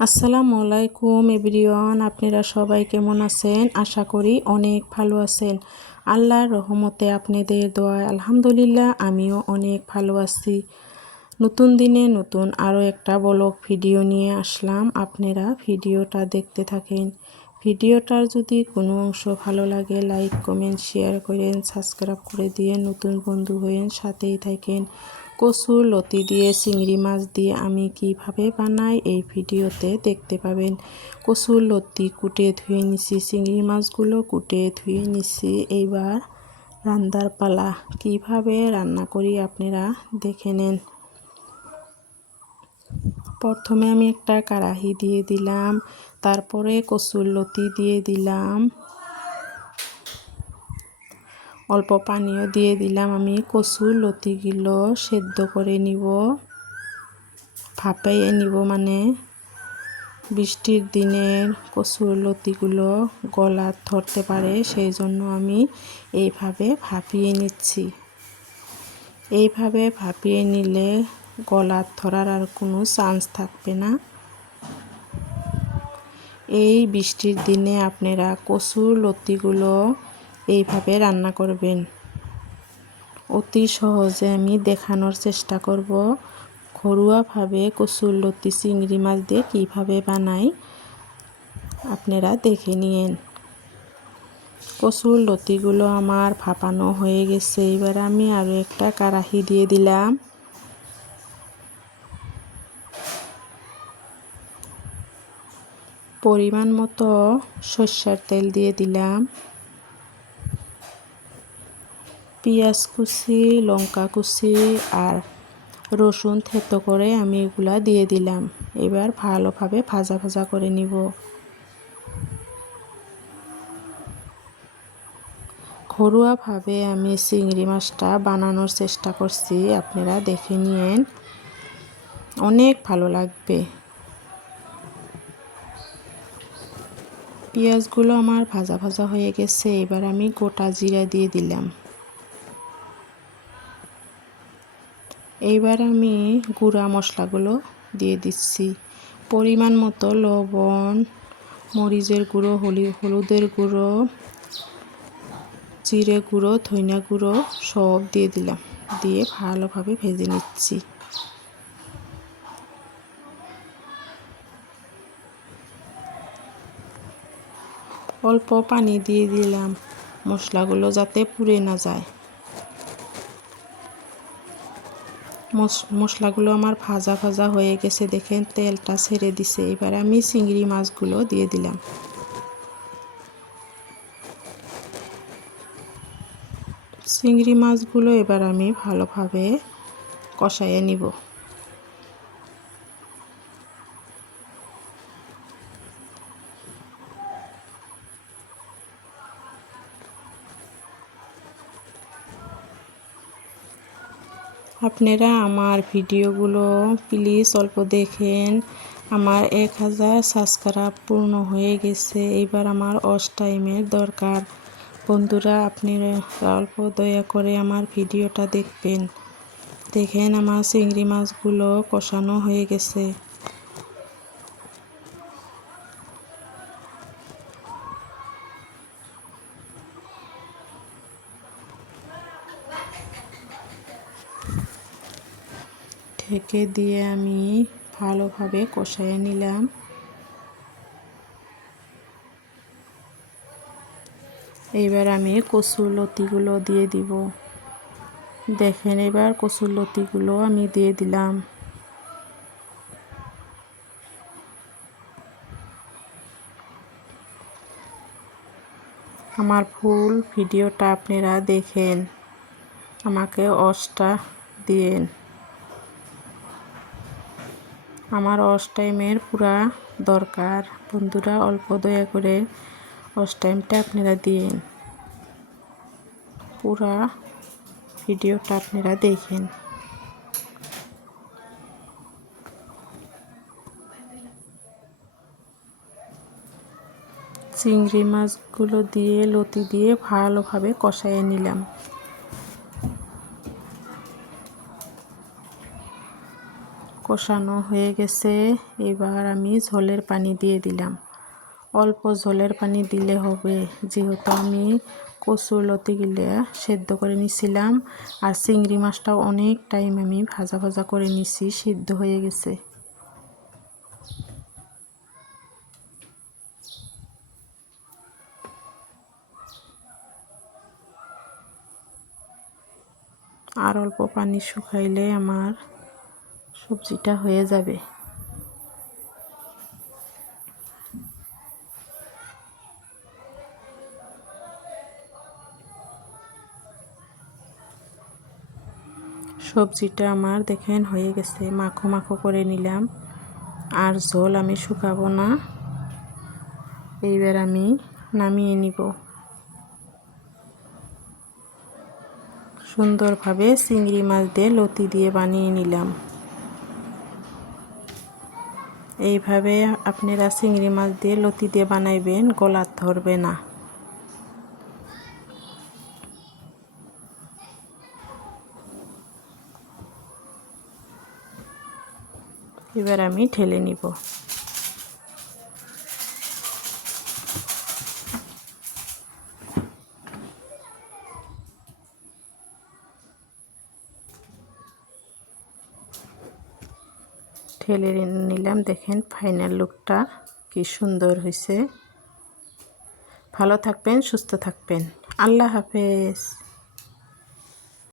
আসসালামু আলাইকুম এভরিওয়ান, আপনারা সবাই কেমন আছেন? আশা করি অনেক ভালো আছেন। আল্লাহর রহমতে আপনাদের দোয়ায় আলহামদুলিল্লাহ আমিও অনেক ভালো আছি। নতুন দিনে নতুন আরও একটা ব্লগ ভিডিও নিয়ে আসলাম। আপনারা ভিডিওটা দেখতে থাকেন। ভিডিওটার যদি কোনো অংশ ভালো লাগে লাইক কমেন্ট শেয়ার করেন, সাবস্ক্রাইব করে দিয়ে নতুন বন্ধু হয়েন, সাথেই থাকেন। কচুর লতি দিয়ে চিংড়ি মাছ দিয়ে আমি কিভাবে বানাই এই ভিডিওতে দেখতে পাবেন। কচুর লতি কুটে ধুয়ে নিছি, চিংড়ি মাছগুলো কুটে ধুয়ে নিছি। এইবার রান্নার পালা, কিভাবে রান্না করি আপনারা দেখে নেন। প্রথমে আমি একটা কড়াহি দিয়ে দিলাম, তারপরে কচুর লতি দিয়ে দিলাম, অল্প পানিও দিয়ে দিলাম। আমি কচুর লতিগুলো সেদ্ধ করে নিব, ভাপাইয়ে নিব। মানে বৃষ্টির দিনের কচুর লতিগুলো গলা ধরতে পারে, সেই জন্য আমি এইভাবে ভাপিয়ে নিচ্ছি। এইভাবে ভাপিয়ে নিলে গলা ধরার আর কোনো চান্স থাকবে না। এই বৃষ্টির দিনে আপনারা কচুর লতিগুলো এইভাবে রান্না করবেন। অতি সহজে আমি দেখানোর চেষ্টা করব ঘরোয়াভাবে কচুর লতি চিংড়ি মাছ দিয়ে কীভাবে বানাই, আপনারা দেখে নিন। কচুর লতিগুলো আমার ভাপানো হয়ে গেছে। এবার আমি আরও একটা কড়াহি দিয়ে দিলাম, পরিমাণ মতো সরষের তেল দিয়ে দিলাম, পেঁয়াজ কুচি, লঙ্কা কুচি আর রসুন থেতো করে আমি এগুলা দিয়ে দিলাম। এবার ভালোভাবে ভাজা ভাজা করে নিব। ঘরোয়াভাবে আমি চিংড়ি মাছটা বানানোর চেষ্টা করছি, আপনারা দেখে নিন, অনেক ভালো লাগবে। পেঁয়াজগুলো আমার ভাজা ভাজা হয়ে গেছে। এবার আমি গোটা জিরা দিয়ে দিলাম। এইবার আমি গুঁড়া মশলাগুলো দিয়ে দিচ্ছি, পরিমাণ মতো লবণ, মরিচের গুঁড়ো, হলুদের গুঁড়ো, জিরে গুঁড়ো, ধনিয়া গুঁড়ো সব দিয়ে দিলাম। দিয়ে ভালোভাবে ভেজে নিচ্ছি। অল্প পানি দিয়ে দিলাম মশলাগুলো যাতে পুড়ে না যায়। মশলাগুলো আমার ভাজা ভাজা হয়ে গেছে, দেখেন তেলটা ছেড়ে দিছে। এবার আমি চিংড়ি মাছগুলো দিয়ে দিলাম। চিংড়ি মাছগুলো এবার আমি ভালোভাবে কষাইয়ে নিব। আপনারা আমার ভিডিওগুলো প্লিজ অল্প দেখেন। আমার 1000 সাবস্ক্রাইব পূর্ণ হয়ে গেছে। এবার আমার ওয়াচ টাইমের দরকার। বন্ধুরা, আপনারা অল্প দয়া করে আমার ভিডিওটা দেখবেন। দেখেন আমার চিংড়ি মাছগুলো কষানো হয়ে গেছে। ঢেকে দিয়ে আমি ভালোভাবে কষাইয়ে নিলাম। এইবার আমি কচুর লতিগুলো দিয়ে দিব। দেখেন এবার কচুর লতিগুলো আমি দিয়ে দিলাম। আমার ফুল ভিডিওটা আপনারা দেখেন, আমাকে ওয়াচটা দিয়েন। আমার ওয়াচ টাইমের পুরা দরকার। বন্ধুরা, অল্প দয়া করে ওয়াচ টাইমটা আপনারা দিয়েন। পুরা ভিডিওটা আপনারা দেখেন। চিংড়ি মাছগুলো দিয়ে লতি দিয়ে ভালোভাবে কষাইয়ে নিলাম। কষানো হয়ে গেছে। এবার আমি ঝোলের পানি দিয়ে দিলাম। অল্প ঝোলের পানি দিলে হবে, যেহেতু আমি কচুর লতিগুলো সেদ্ধ করে নিছিলাম আর চিংড়ি মাছটাও অনেক টাইম আমি ভাজা ভাজা করে নিছি, সিদ্ধ হয়ে গেছে। আর অল্প পানি শুকাইলে আমার সবজিটা হয়ে যাবে। সবজিটা আমার দেখেন হয়ে গেছে, মাখো মাখো করে নিলাম। আর ঝোল আমি শুকাবো না। এইবার আমি নামিয়ে নিব। সুন্দরভাবে চিংড়ি মাছ দিয়ে লতি দিয়ে বানিয়ে নিলাম। এইভাবে আপনারা চিংড়ি মাছ দিয়ে লতি দিয়ে বানাইবেন, গলা ধরবে না। এবার আমি ঢেলে নিব। ঢেলে নিলাম, দেখেন ফাইনাল লুকটা কি সুন্দর হয়েছে। ভালো থাকবেন, সুস্থ থাকবেন। আল্লাহ হাফেজ।